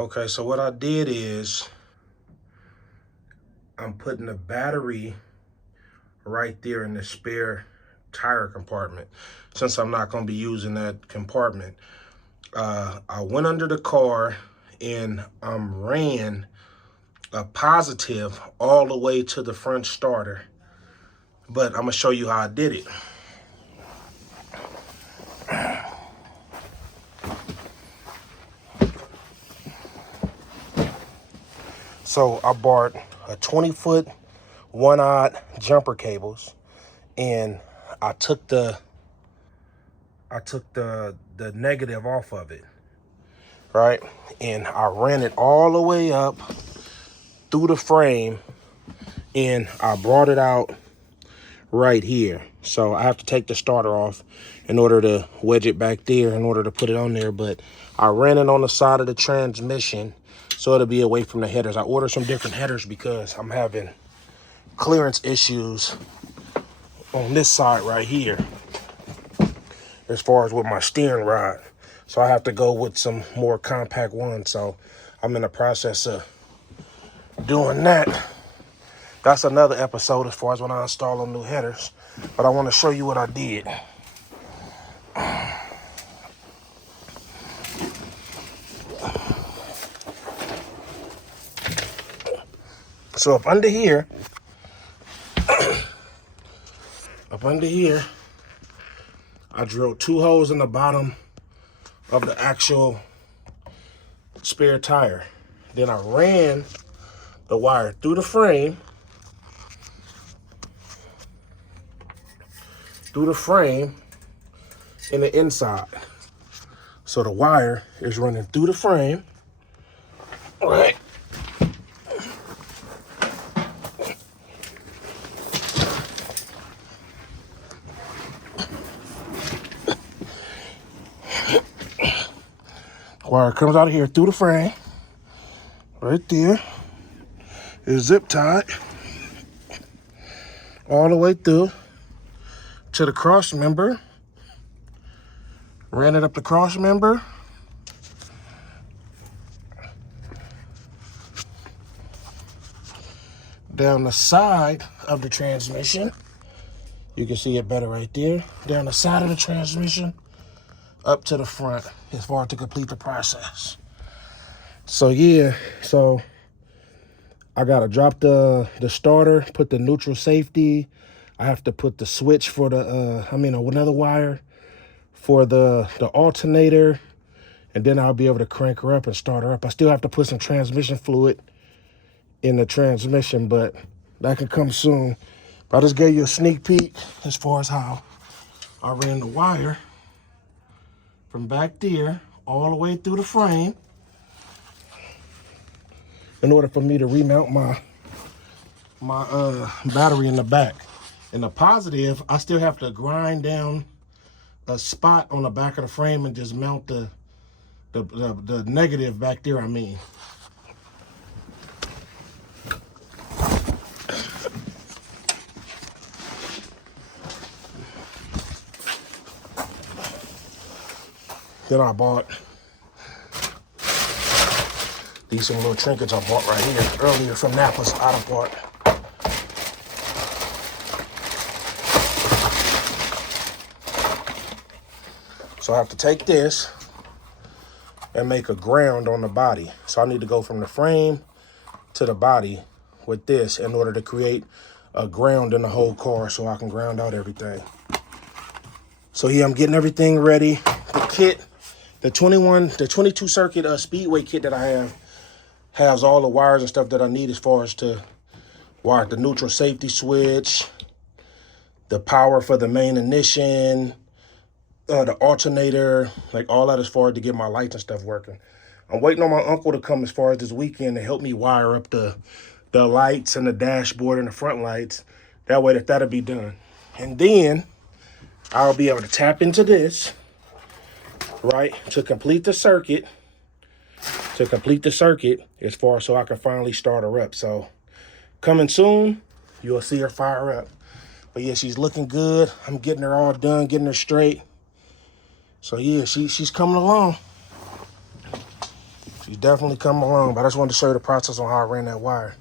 Okay, so what I did is I'm putting the battery right there in the spare tire compartment, since I'm not going to be using that compartment. I went under the car and ran a positive all the way to the front starter, but I'm gonna show you how I did it. So I bought a 20-foot 1/0 jumper cables, and I took the negative off of it, right? And I ran it all the way up through the frame, and I brought it out right here. So I have to take the starter off in order to wedge it back there in order to put it on there. But I ran it on the side of the transmission so it'll be away from the headers. I ordered some different headers because I'm having clearance issues on this side right here as far as with my steering rod. So I have to go with some more compact ones. So I'm in the process of doing that. That's another episode as far as when I install them new headers. But I want to show you what I did. So up under here, I drilled 2 holes in the bottom of the actual spare tire. Then I ran the wire through the frame, in the inside. So the wire is running through the frame, right? Wire comes out of here through the frame, right there. It's zip tied all the way through to the cross member. Ran it up the cross member. Down the side of the transmission. You can see it better right there. Down the side of the transmission, up to the front, as far to complete the process. So yeah, so I gotta drop the starter, put the neutral safety. I have to put the switch for the, another wire for the alternator, and then I'll be able to crank her up and start her up. I still have to put some transmission fluid in the transmission, but that can come soon. But I just gave you a sneak peek as far as how I ran the wire from back there all the way through the frame in order for me to remount my battery in the back. And the positive, I still have to grind down a spot on the back of the frame and just mount the negative back there, Then I bought these some little trinkets I bought right here earlier from Napa's Auto Part. So I have to take this and make a ground on the body. So I need to go from the frame to the body with this in order to create a ground in the whole car so I can ground out everything. So yeah, I'm getting everything ready. The kit, the 22 circuit Speedway kit that I have has all the wires and stuff that I need as far as to wire the neutral safety switch, the power for the main ignition, the alternator, like all that as far as to get my lights and stuff working. I'm waiting on my uncle to come as far as this weekend to help me wire up the lights and the dashboard and the front lights. That way that'll be done. And then I'll be able to tap into this, right, to complete the circuit as far so I can finally start her up. So coming soon, you'll see her fire up. But yeah, she's looking good. I'm getting her all done, getting her straight. So yeah, she's coming along. She's definitely coming along, but I just wanted to show you the process on how I ran that wire.